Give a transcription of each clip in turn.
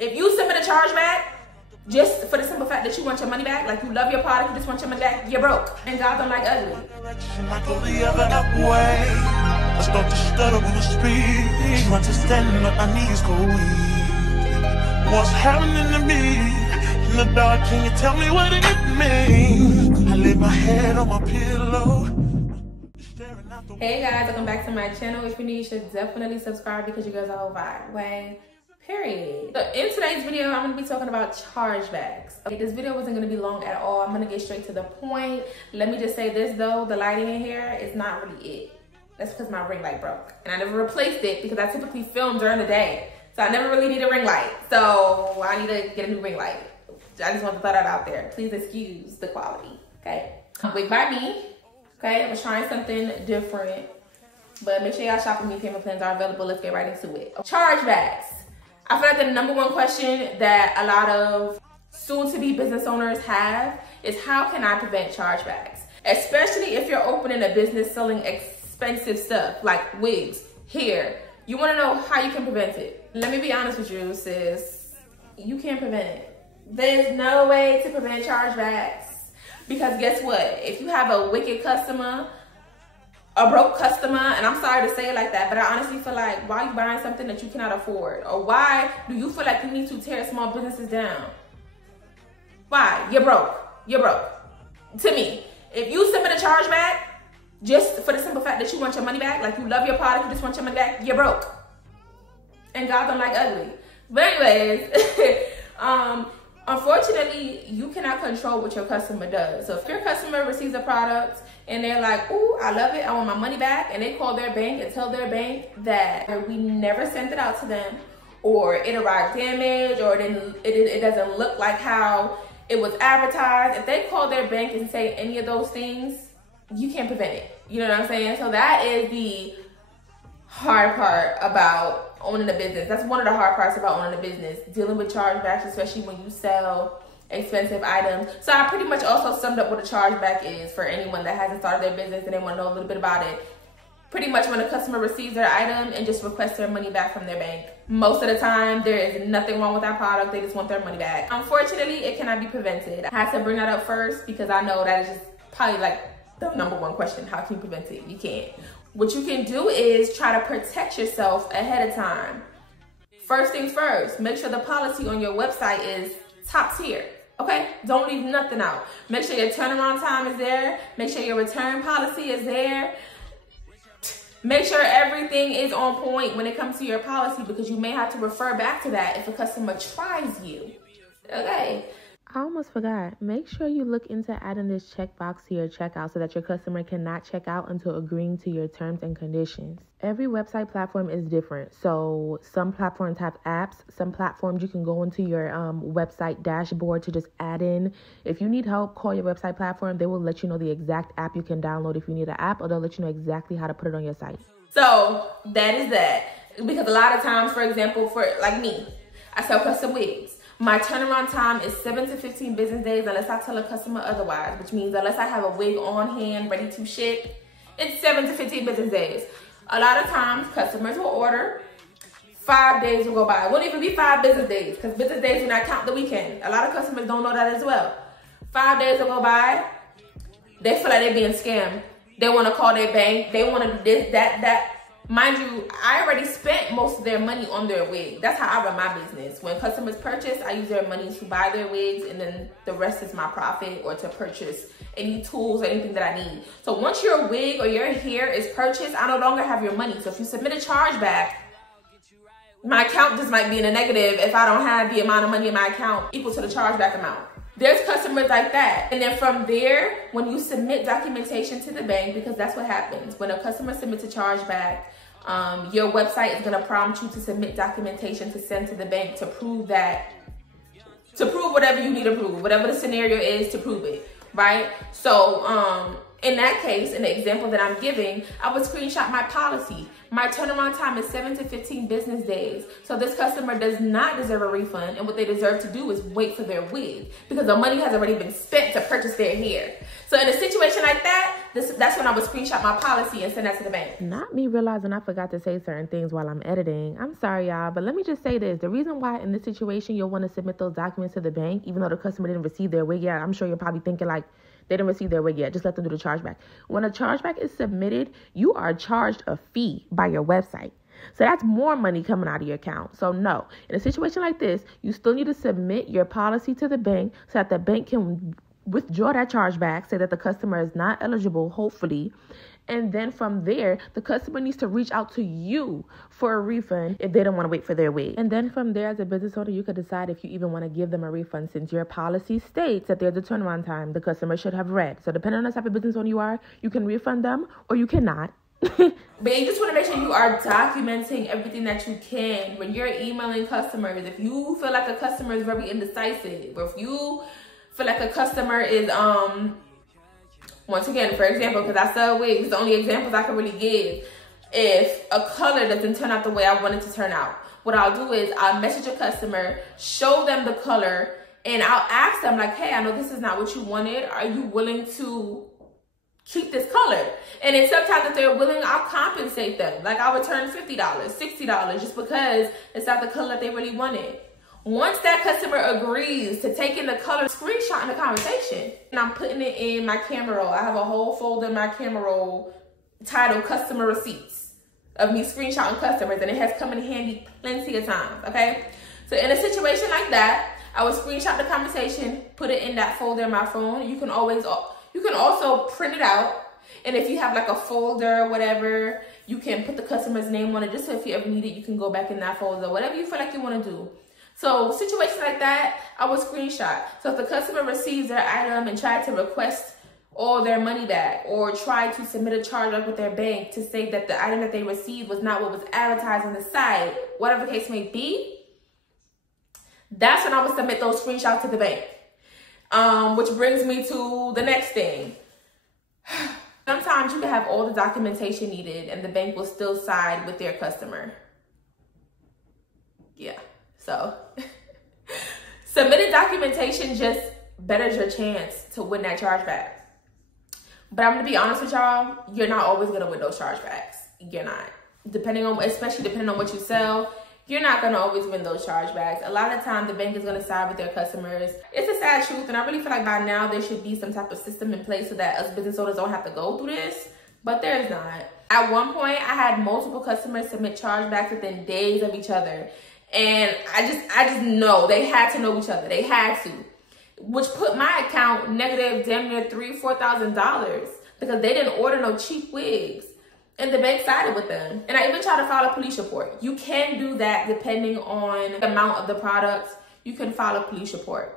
If you submit a chargeback just for the simple fact that you want your money back, like you love your product, you just want your money back, you're broke. And God don't like ugly. I start to stutter with the speed, understanding that my knees go weak. What's happening to me in the dark? Can you tell me what it means? I lay my head on my pillow. Hey guys, welcome back to my channel. If you're new, you should definitely subscribe because you guys are all vibe. Way. Period. So in today's video, I'm going to be talking about chargebacks. Okay, this video wasn't going to be long at all. I'm going to get straight to the point. Let me just say this though, the lighting in here is not really it. That's because my ring light broke. And I never replaced it because I typically film during the day. So I never really need a ring light. So I need to get a new ring light. I just want to throw that out there. Please excuse the quality, okay? Wig by me, okay? I was trying something different. But make sure y'all shop with me. Payment plans are available. Let's get right into it. Chargebacks. I feel like the number one question that a lot of soon-to-be business owners have is how can I prevent chargebacks? Especially if you're opening a business selling expensive stuff like wigs, hair. You want to know how you can prevent it. Let me be honest with you, sis. You can't prevent it. There's no way to prevent chargebacks. Because guess what? If you have a wicked customer, a broke customer, and I'm sorry to say it like that, but I honestly feel like, why are you buying something that you cannot afford? Or why do you feel like you need to tear small businesses down? Why? You're broke. You're broke. To me, if you submit a chargeback just for the simple fact that you want your money back, like you love your product, you just want your money back, you're broke. And God don't like ugly. But anyways, unfortunately, you cannot control what your customer does. So if your customer receives a product and they're like, ooh, I love it, I want my money back, and they call their bank and tell their bank that we never sent it out to them, or it arrived damaged, or it doesn't look like how it was advertised, if they call their bank and say any of those things, you can't prevent it. You know what I'm saying? So that is the hard part about owning a business. That's one of the hard parts about owning a business, dealing with chargebacks, especially when you sell expensive items. So I pretty much also summed up what a chargeback is for anyone that hasn't started their business and they want to know a little bit about it. Pretty much when a customer receives their item and just requests their money back from their bank. Most of the time, there is nothing wrong with that product. They just want their money back. Unfortunately, it cannot be prevented. I had to bring that up first because I know that is just probably like the number one question. How can you prevent it? You can't. What you can do is try to protect yourself ahead of time. First things first, make sure the policy on your website is top tier. Okay, don't leave nothing out. Make sure your turnaround time is there. Make sure your return policy is there. Make sure everything is on point when it comes to your policy because you may have to refer back to that if a customer tries you. Okay. I almost forgot. Make sure you look into adding this checkbox to your checkout so that your customer cannot check out until agreeing to your terms and conditions. Every website platform is different. So some platforms have apps. Some platforms you can go into your website dashboard to just add in. If you need help, call your website platform. They will let you know the exact app you can download if you need an app, or they'll let you know exactly how to put it on your site. So that is that. Because a lot of times, for example, for like me, I sell custom wigs. My turnaround time is 7 to 15 business days unless I tell a customer otherwise, which means unless I have a wig on hand ready to ship, it's 7 to 15 business days. A lot of times customers will order, 5 days will go by. It won't even be 5 business days because business days do not count the weekend. A lot of customers don't know that as well. 5 days will go by, they feel like they're being scammed. They want to call their bank, they want to do this, that. Mind you, I already spent most of their money on their wig. That's how I run my business. When customers purchase, I use their money to buy their wigs, and then the rest is my profit or to purchase any tools or anything that I need. So once your wig or your hair is purchased, I no longer have your money. So if you submit a chargeback, my account just might be in a negative if I don't have the amount of money in my account equal to the chargeback amount. There's customers like that. And then from there, when you submit documentation to the bank, because that's what happens. When a customer submits a chargeback, your website is going to prompt you to submit documentation to send to the bank to prove whatever you need to prove, whatever the scenario is to prove it, right? So in that case, in the example that I'm giving, I would screenshot my policy. My turnaround time is 7 to 15 business days. So this customer does not deserve a refund, and what they deserve to do is wait for their wig, because the money has already been spent to purchase their hair. So in a situation like that, that's when I would screenshot my policy and send that to the bank. Not me realizing I forgot to say certain things while I'm editing. I'm sorry, y'all, but let me just say this. The reason why in this situation you'll want to submit those documents to the bank, even though the customer didn't receive their wig yet, I'm sure you're probably thinking like, they didn't receive their wig yet, just let them do the chargeback. When a chargeback is submitted, you are charged a fee by your website. So that's more money coming out of your account. So no, in a situation like this, you still need to submit your policy to the bank so that the bank can withdraw that chargeback, say that the customer is not eligible, hopefully. And then from there, the customer needs to reach out to you for a refund if they don't want to wait for their wig. And then from there, as a business owner, you could decide if you even want to give them a refund, since your policy states that there's a turnaround time the customer should have read. So depending on the type of business owner you are, you can refund them or you cannot. But you just want to make sure you are documenting everything that you can. When you're emailing customers, if you feel like a customer is very indecisive, or if you feel like a customer is, once again, for example, because I sell wigs, the only examples I can really give, if a color doesn't turn out the way I want it to turn out, what I'll do is I'll message a customer, show them the color, and I'll ask them like, hey, I know this is not what you wanted. Are you willing to keep this color? And then sometimes if they're willing, I'll compensate them. Like I'll return $50, $60, just because it's not the color that they really wanted. Once that customer agrees to take in the color, screenshot in the conversation, and I'm putting it in my camera roll. I have a whole folder in my camera roll titled customer receipts of me screenshotting customers, and it has come in handy plenty of times, okay? So in a situation like that, I would screenshot the conversation, put it in that folder in my phone. You can also print it out, and if you have like a folder or whatever, you can put the customer's name on it, just so if you ever need it, you can go back in that folder, whatever you feel like you want to do. So situations like that, I would screenshot. So if the customer receives their item and tried to request all their money back, or try to submit a charge with their bank to say that the item that they received was not what was advertised on the site, whatever the case may be, that's when I would submit those screenshots to the bank. Which brings me to the next thing. Sometimes you can have all the documentation needed and the bank will still side with their customer. Yeah, so submitted documentation just betters your chance to win that chargeback. But I'm gonna be honest with y'all, you're not always gonna win those chargebacks. You're not. Especially depending on what you sell, you're not gonna always win those chargebacks. A lot of the time, the bank is gonna side with their customers. It's a sad truth, and I really feel like by now there should be some type of system in place so that us business owners don't have to go through this, but there's not. At one point, I had multiple customers submit chargebacks within days of each other, and I just know they had to know each other. They had to, which put my account negative damn near $3,000 to $4,000 because they didn't order no cheap wigs. And the bank sided with them. And I even tried to file a police report. You can do that depending on the amount of the products. You can file a police report.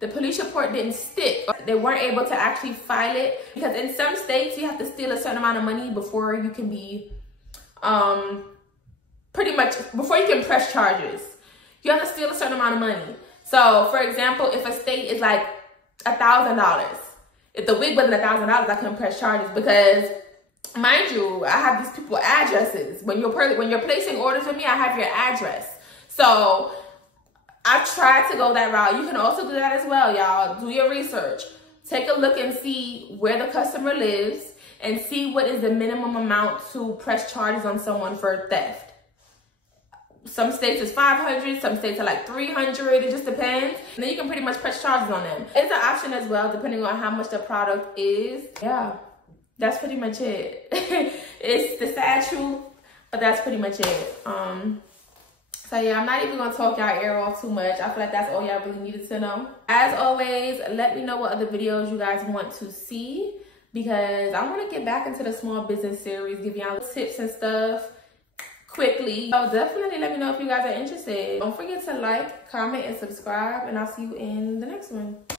The police report didn't stick. They weren't able to actually file it because in some states you have to steal a certain amount of money before you can be, before you can press charges. You have to steal a certain amount of money. So for example, if a state is like $1,000, if the wig wasn't $1,000, I couldn't press charges because, mind you, I have these people addresses. When you're placing orders with me, I have your address. So I tried to go that route. You can also do that as well, y'all. Do your research. Take a look and see where the customer lives and see what is the minimum amount to press charges on someone for theft. Some states is 500, some states are like 300, it just depends. And then you can pretty much press charges on them. It's an option as well, depending on how much the product is. Yeah. That's pretty much it. It's the sad truth, but that's pretty much it. So yeah, I'm not even gonna talk y'all ear off too much. I feel like that's all y'all really needed to know. As always, let me know what other videos you guys want to see, because I want to get back into the small business series, give y'all tips and stuff quickly. So definitely let me know if you guys are interested. Don't forget to like, comment, and subscribe, and I'll see you in the next one.